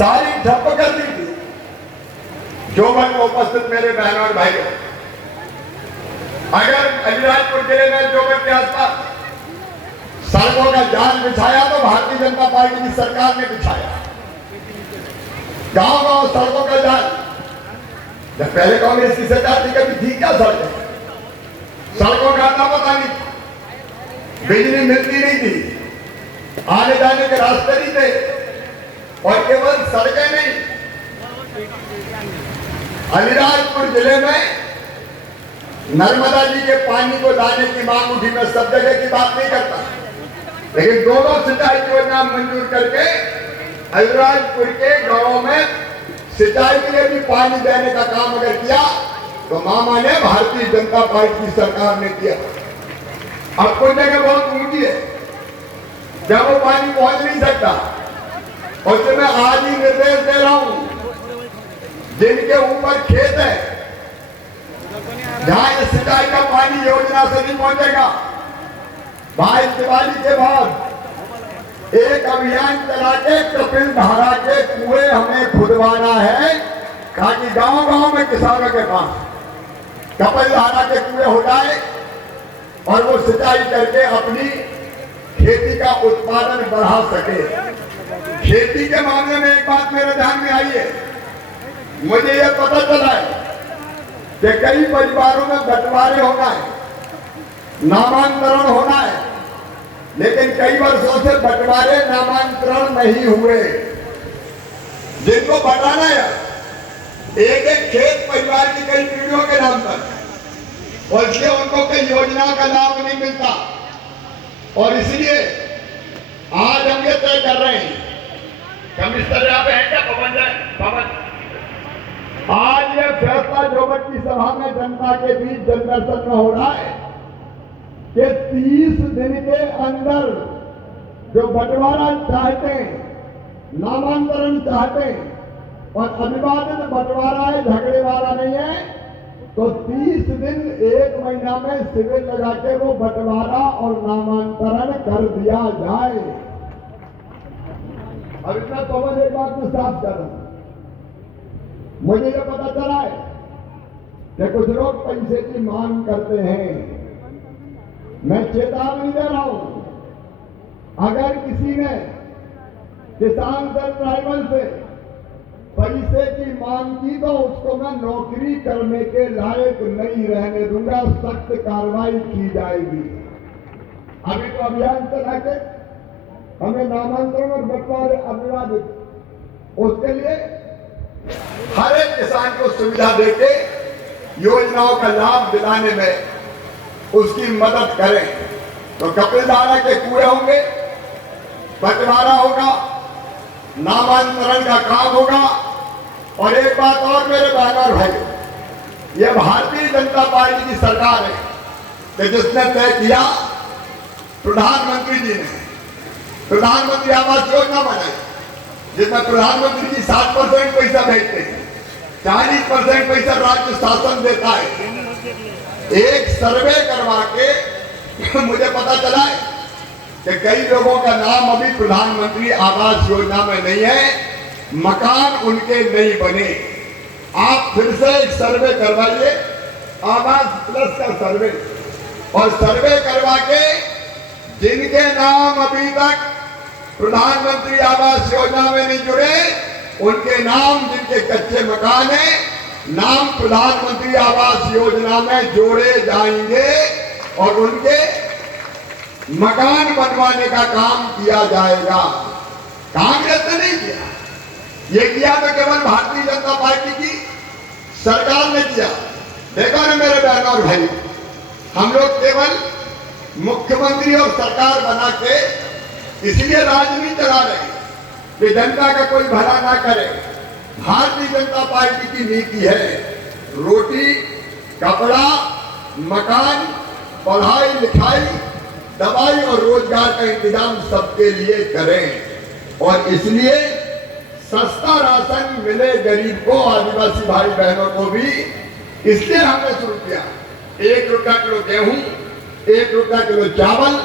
सारी ठप कर दी थी। जोबन में उपस्थित मेरे बहनों और भाइयों, अगर अलीराजपुर जिले में जोबन के आसपास सड़कों का जाल बिछाया तो भारतीय जनता पार्टी की सरकार ने बिछाया। गांव गांव सड़कों का जाल, जब पहले कांग्रेस की सरकार थी कभी थी क्या सड़कों का आता पता नहीं, बिजली मिलती नहीं थी, आने जाने के रास्ते नहीं थे, और केवल सड़कें नहीं, अलीराजपुर जिले में नर्मदा जी के पानी को लाने की मांग उठी। मैं सब जगह की बात नहीं करता, लेकिन दोनों सिंचाई योजना मंजूर करके अलीराजपुर के गांवों में सिंचाई के लिए भी पानी देने का काम अगर किया तो मामा ने भारतीय जनता पार्टी की सरकार ने किया। अब कोई जगह बहुत ऊंची है जब वो पानी पहुंच नहीं सकता, और मैं आज ही निर्देश दे रहा हूं, जिनके ऊपर खेत है जहां सिंचाई का पानी योजना से नहीं पहुंचेगा, भाई दिवाली के बाद एक अभियान चला के कपिल धारा के कुएं हमें खुदवाना है, ताकि गांव गांव में किसानों के पास कपिल धारा के कुएं हो जाए और वो सिंचाई करके अपनी खेती का उत्पादन बढ़ा सके। खेती के मामले में एक बात मेरे ध्यान में आई है, मुझे यह पता चला है कि कई परिवारों में बंटवारे होना है, नामांतरण होना है, लेकिन कई वर्षों से बंटवारे नामांतरण नहीं हुए। जिनको बंटाना है एक एक खेत परिवार की कई पीढ़ियों के नाम पर, और इसलिए उनको कई योजनाओं का लाभ नहीं मिलता, और इसलिए आज हम ये तय कर रहे हैं, कमिश्नर यहाँ पे है क्या पवन, आज ये फैसला जोबट की सभा में जनता के बीच जनदर्शन में हो रहा है कि 30 दिन के अंदर जो बंटवारा चाहते हैं, नामांतरण चाहते हैं, और अविवादित बंटवारा है, झगड़े वाला नहीं है, तो 30 दिन 1 महीना में शिविर लगा के वो बंटवारा और नामांतरण कर दिया जाए। अब इतना पवन एक बात में साफ कर रहा हूं, मुझे यह पता चला है कि कुछ लोग पैसे की मांग करते हैं। मैं चेतावनी दे रहा हूं, अगर किसी ने किसान दल ट्राइबल से पैसे की मांग की तो उसको मैं नौकरी करने के लायक नहीं रहने दूंगा, सख्त कार्रवाई की जाएगी। अभी तो अभियान चला के हमें नामांतरण और बंटवारे अविवादित, उसके लिए हर एक किसान को सुविधा देके योजनाओं का लाभ दिलाने में उसकी मदद करें। तो कपिल धारा के कुएं होंगे, बंटवारा होगा, नामांतरण का काम होगा। और एक बात और मेरे बहन और भाई, ये भारतीय जनता पार्टी की सरकार है कि जिसने तय किया, प्रधानमंत्री जी ने प्रधानमंत्री आवास योजना बनाई, जिसमें प्रधानमंत्री जी 7% पैसा भेजते हैं, 40% पैसा राज्य शासन देता है। एक सर्वे करवा के मुझे पता चला है कि कई लोगों का नाम अभी प्रधानमंत्री आवास योजना में नहीं है, मकान उनके नहीं बने। आप फिर से एक सर्वे करवाइए, आवास प्लस का सर्वे, और सर्वे करवा के जिनके नाम अभी तक प्रधानमंत्री आवास योजना में नहीं जुड़े, उनके नाम, जिनके कच्चे मकान हैं, नाम प्रधानमंत्री आवास योजना में जोड़े जाएंगे और उनके मकान बनवाने का काम किया जाएगा। कांग्रेस ने नहीं किया, ये किया तो केवल भारतीय जनता पार्टी की सरकार ने किया। देखो ना मेरे बहन और भाई, हम लोग केवल मुख्यमंत्री और सरकार बना के इसलिए राजनीति चला रहे हैं कि जनता का कोई भला ना करे। भारतीय जनता पार्टी की नीति है रोटी, कपड़ा, मकान, पढ़ाई लिखाई, दवाई और रोजगार का इंतजाम सबके लिए करें। और इसलिए सस्ता राशन मिले गरीब को, आदिवासी भाई बहनों को भी, इसलिए हमने शुरू किया 1 रुपया किलो गेहूं, 1 रुपया किलो चावल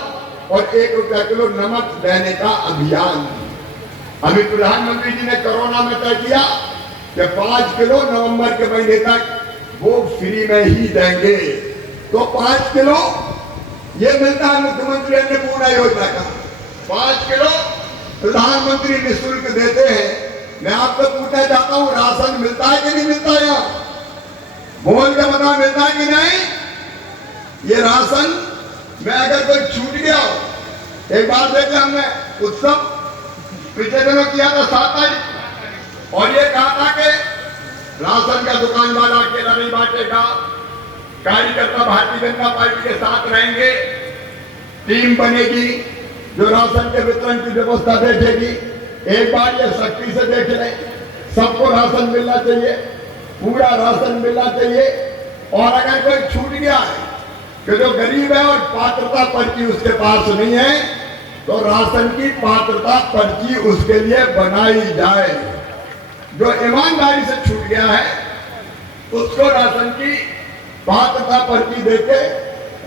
और 1 रुपया किलो नमक देने का अभियान। अभी प्रधानमंत्री जी ने कोरोना में तय किया कि 5 किलो नवंबर के महीने तक वो फ्री में ही देंगे। तो 5 किलो ये मिलता है मुख्यमंत्री अन्नपूर्णा योजना का। 5 किलो प्रधानमंत्री निःशुल्क देते हैं। मैं आपसे पूछना चाहता हूं, राशन मिलता है कि नहीं मिलता? यहाँ बोल के बताओ, मिलता है कि नहीं? ये राशन में अगर कोई छूट गया हो, एक बार देखे हमने उत्सव पिछले दिनों किया था 7 तारीख, और ये कहा था कि राशन का दुकान वाला अकेला नहीं बांटेगा, कार्यकर्ता भारतीय जनता पार्टी के साथ रहेंगे, टीम बनेगी जो राशन के वितरण की व्यवस्था देखेगी। एक बार ये सख्ती से देख लें, सबको राशन मिलना चाहिए, पूरा राशन मिलना चाहिए। और अगर कोई छूट गया है कि जो गरीब है और पात्रता पर्ची उसके पास नहीं है, तो राशन की पात्रता पर्ची उसके लिए बनाई जाए। जो ईमानदारी से छूट गया है उसको राशन की पात्रता पर्ची देके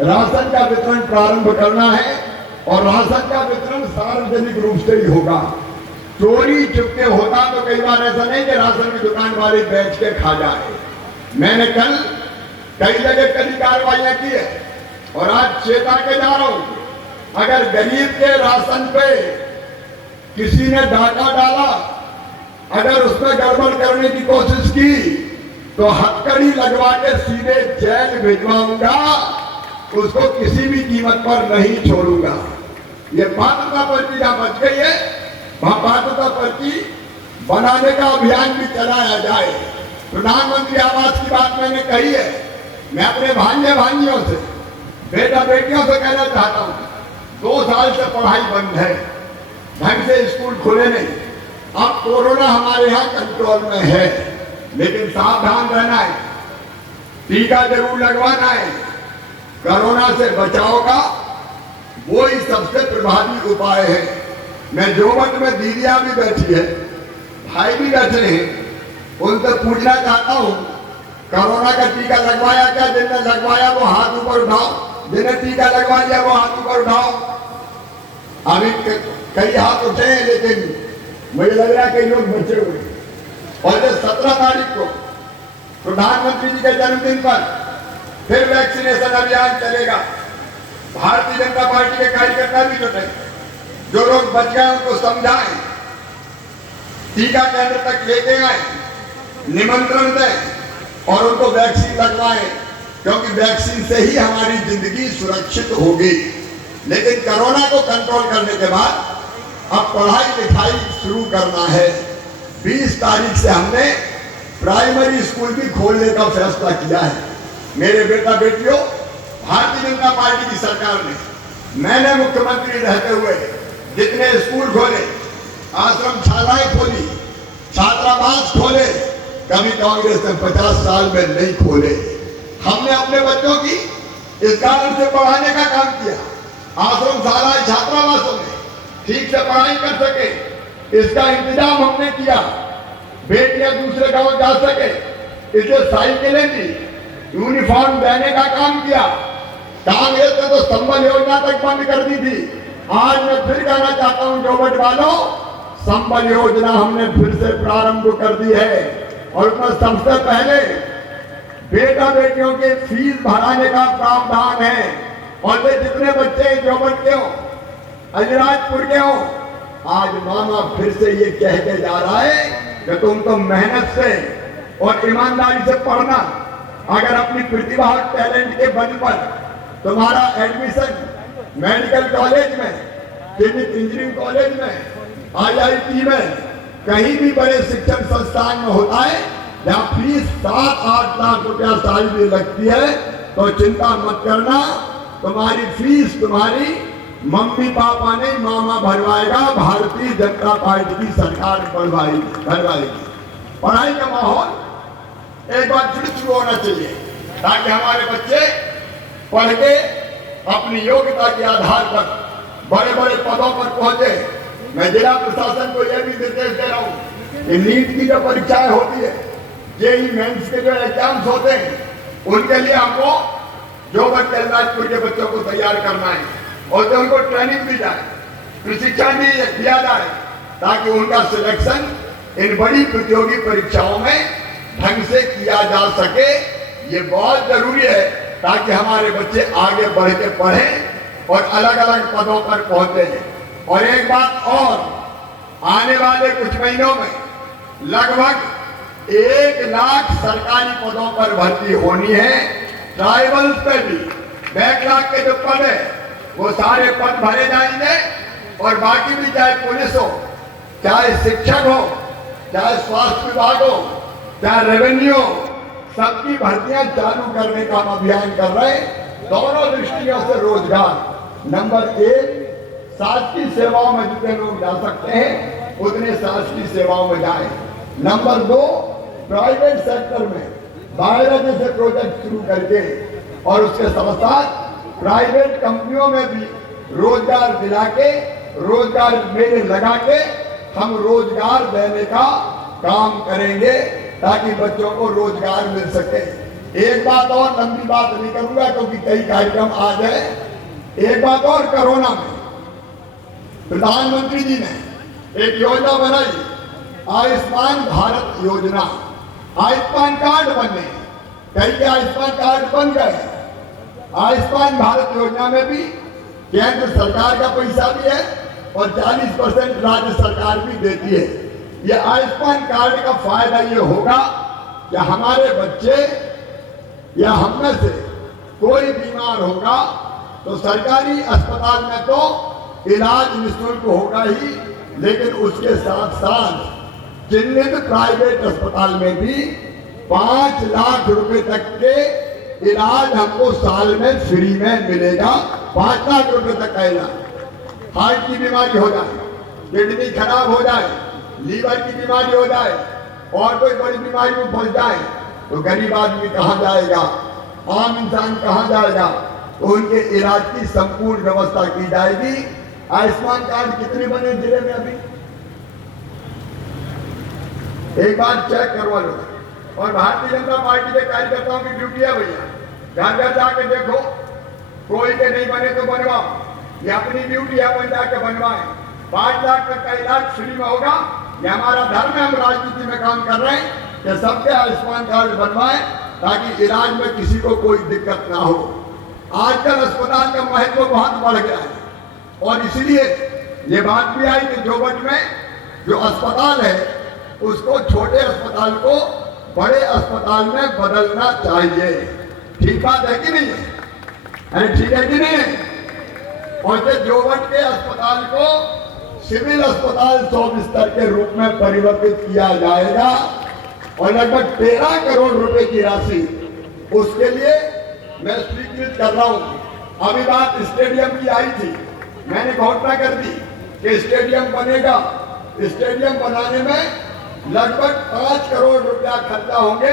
राशन का वितरण प्रारंभ करना है। और राशन का वितरण सार्वजनिक रूप से ही होगा। चोरी चुपके होता तो कई बार ऐसा नहीं कि राशन की दुकान वाले बेच के खा जाए। मैंने कल कई जगह कड़ी कार्रवाइयां की है और आज चेता के जा रहा हूं, अगर गरीब के राशन पे किसी ने डाका डाला, अगर उसमें गड़बड़ करने की कोशिश की, तो हथकड़ी लगवा के सीधे जेल भिजवाऊंगा, उसको किसी भी कीमत पर नहीं छोड़ूंगा। ये पात्रता पर्ची जहां बच गई है, वहां पात्रता पर्ची बनाने का अभियान भी चलाया जाए। प्रधानमंत्री आवास की बात मैंने कही है। मैं अपने भांजे भांजियों से, बेटा बेटियों से कहना चाहता हूं, 2 साल से पढ़ाई बंद है, ढंग से स्कूल खुले नहीं। अब कोरोना हमारे यहाँ कंट्रोल में है, लेकिन सावधान रहना है, टीका जरूर लगवाना है। कोरोना से बचाव का वही सबसे प्रभावी उपाय है। मैं जोवट में दीदियां भी बैठी है, भाई भी बैठे हैं, उनसे पूछना चाहता हूं, कोरोना का टीका लगवाया क्या? जिन्हें लगवाया वो हाथ ऊपर उठाओ, जिन्हें टीका लगवा लिया वो हाथ ऊपर उठाओ। अभी कई हाथ उठे हैं, लेकिन मुझे लग रहा है कई लोग बचे हुए। और जो 17 तारीख को प्रधानमंत्री जी के जन्मदिन पर फिर वैक्सीनेशन अभियान चलेगा। भारतीय जनता पार्टी के कार्यकर्ता भी जुटे, जो लोग बच गए उनको समझाएं, टीका केंद्र तक लेके आए, निमंत्रण दें और उनको वैक्सीन लगवाएं, क्योंकि वैक्सीन से ही हमारी जिंदगी सुरक्षित होगी। लेकिन कोरोना को कंट्रोल करने के बाद अब पढ़ाई लिखाई शुरू करना है। 20 तारीख से हमने प्राइमरी स्कूल भी खोलने का फैसला किया है। मेरे बेटा बेटियों, भारतीय जनता पार्टी की सरकार ने, मैंने मुख्यमंत्री रहते हुए जितने स्कूल खोले, आश्रम शालाएं खोली, छात्रावास खोले, कभी कांग्रेस ने 50 साल में नहीं खोले। हमने अपने बच्चों की इस कारण से पढ़ाने का काम किया। आश्रम शालाएं छात्रावासों में ठीक से पढ़ाई कर सके, इसका इंतजाम हमने किया। बेटियां दूसरे गांव जा सके, इसे साइकिलें दी, यूनिफॉर्म देने का काम किया। कांग्रेस ने तो संबल योजना तक बंद कर दी थी। आज मैं फिर कहना चाहता हूं, जोवट वालों, संबल योजना हमने फिर से प्रारंभ कर दी है। और उसमें सबसे पहले बेटा बेटियों के फीस भराने का प्रावधान है। और वे जितने बच्चे जोवट के हो, अलीराजपुर के हो, आज मामा फिर से ये कह के जा रहा है कि तुम तो मेहनत से और ईमानदारी से पढ़ना। अगर अपनी प्रतिभा और टैलेंट के बल पर तुम्हारा एडमिशन मेडिकल कॉलेज में, सिविल इंजीनियरिंग कॉलेज में, IIT में, कहीं भी बड़े शिक्षण संस्थान में होता है जहाँ फीस 7-8 लाख रुपया साल भी लगती है, तो चिंता मत करना, तुम्हारी फीस तुम्हारी मम्मी पापा नहीं, मामा भरवाएगा। भारतीय जनता पार्टी की सरकार भरवाएगी। पढ़ाई का माहौल एक बार फिर शुरू होना चाहिए, ताकि हमारे बच्चे पढ़ के अपनी योग्यता के आधार पर बड़े बड़े पदों पर पहुंचे। मैं जिला प्रशासन को यह भी निर्देश दे रहा हूं कि नीट की जो परीक्षाएं होती है, जेईई मेंस के जो एग्जाम्स होते हैं, उनके लिए हमको जोवट के अलीराजपुर के बच्चों को तैयार करना है और जो उनको ट्रेनिंग दी जाए, प्रशिक्षण दिया जाए, ताकि उनका सिलेक्शन इन बड़ी प्रतियोगी परीक्षाओं में ढंग से किया जा सके। ये बहुत जरूरी है ताकि हमारे बच्चे आगे बढ़ के पढ़ें और अलग अलग पदों पर पहुंचे। और एक बात और, आने वाले कुछ महीनों में लगभग 1 लाख सरकारी पदों पर भर्ती होनी है। ट्राइबल्स पे भी बैकलॉग के जो पद है वो सारे पद भरे जाएंगे और बाकी भी, चाहे पुलिस हो, चाहे शिक्षक हो, चाहे स्वास्थ्य विभाग हो, चाहे रेवेन्यू हो, सबकी भर्तियां चालू करने का हम अभियान कर रहे हैं। दोनों दृष्टियों से रोजगार नंबर 1, शासकीय सेवाओं में जितने लोग जा सकते हैं उतने शासकीय सेवाओं में जाएं। नंबर 2, प्राइवेट सेक्टर में बायरा जैसे प्रोजेक्ट शुरू करके और उसके साथ साथ प्राइवेट कंपनियों में भी रोजगार दिला के, रोजगार मेले लगा के हम रोजगार देने का काम करेंगे ताकि बच्चों को रोजगार मिल सके। एक बात और, लंबी बात नहीं करूंगा क्योंकि कई कार्यक्रम आ जाए। एक बात और, कोरोना में प्रधानमंत्री जी ने एक योजना बनाई, आयुष्मान भारत योजना। आयुष्मान कार्ड बनने, कई के आयुष्मान कार्ड बन गए। आयुष्मान भारत योजना में भी केंद्र सरकार का पैसा भी है और 40% राज्य सरकार भी देती है। ये आयुष्मान कार्ड का फायदा ये होगा कि हमारे बच्चे या हम में से कोई बीमार होगा तो सरकारी अस्पताल में तो इलाज निःशुल्क होगा ही, लेकिन उसके साथ साथ चिन्हित प्राइवेट अस्पताल में भी 5 लाख रुपए तक के इलाज हमको साल में फ्री में मिलेगा। 5 लाख रुपए तक का इलाज। हार्ट की बीमारी हो जाए, किडनी खराब हो जाए, लीवर की बीमारी हो जाए और कोई बड़ी बीमारी में फंस जाए तो गरीब आदमी कहाँ जाएगा, आम इंसान कहाँ जाएगा? तो उनके इलाज की संपूर्ण व्यवस्था की जाएगी। आयुष्मान कार्ड कितने बने जिले में अभी? एक बार चेक करवा लो। और भारतीय जनता पार्टी के कार्यकर्ताओं की ड्यूटी है भैया, घर घर जाके देखो, कोई के नहीं बने तो बनवाओ। ये अपनी ड्यूटी है, अपन जाके बनवाए। 5 लाख तक का इलाज फ्री में होगा। ये हमारा धर्म है, हम राजनीति में काम कर रहे हैं कि सबके आयुष्मान कार्ड बनवाएं ताकि इलाज में किसी को कोई दिक्कत ना हो। आजकल अस्पताल का महत्व बहुत बढ़ गया है और इसलिए ये बात भी आई कि जोबट में जो अस्पताल है उसको, छोटे अस्पताल को बड़े अस्पताल में बदलना चाहिए। ठीक बात है कि नहीं? अरे ठीक है कि नहीं? और जो जोबट के अस्पताल को सिविल अस्पताल 100 बिस्तर के रूप में परिवर्तित किया जाएगा और लगभग 13 करोड़ रुपए की राशि उसके लिए मैं स्वीकृत कर रहा हूं। अभी बात स्टेडियम की आई थी, मैंने घोषणा कर दी कि स्टेडियम बनेगा। स्टेडियम बनाने में लगभग 5 करोड़ रुपया खर्चा होंगे।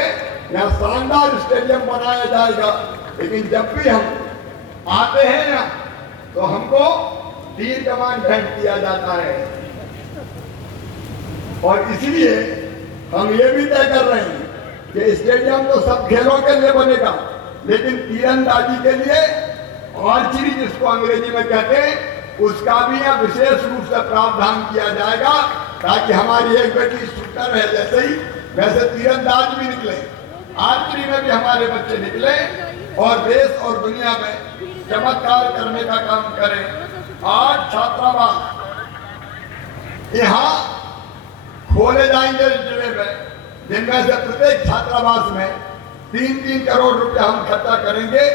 यहाँ शानदार स्टेडियम बनाया जाएगा। लेकिन जब भी हम आते हैं ना तो हमको तीर कमान भेंट किया जाता है और इसलिए हम ये भी तय कर रहे हैं कि स्टेडियम तो सब खेलों के लिए बनेगा, लेकिन तीरंदाजी के लिए आर्चरी जिसको अंग्रेजी में कहते हैं, उसका भी यहाँ विशेष रूप से प्रावधान किया जाएगा ताकि हमारी एक बेटी शूटर है जैसे ही वैसे तीरंदाज भी निकले, आर्चरी में भी हमारे बच्चे निकले और देश और दुनिया में चमत्कार करने का काम करें। 8 छात्रावास यहाँ खोले जाएंगे जिले में, जिनमें से प्रत्येक छात्रावास में 3-3 करोड़ रुपया हम खर्चा करेंगे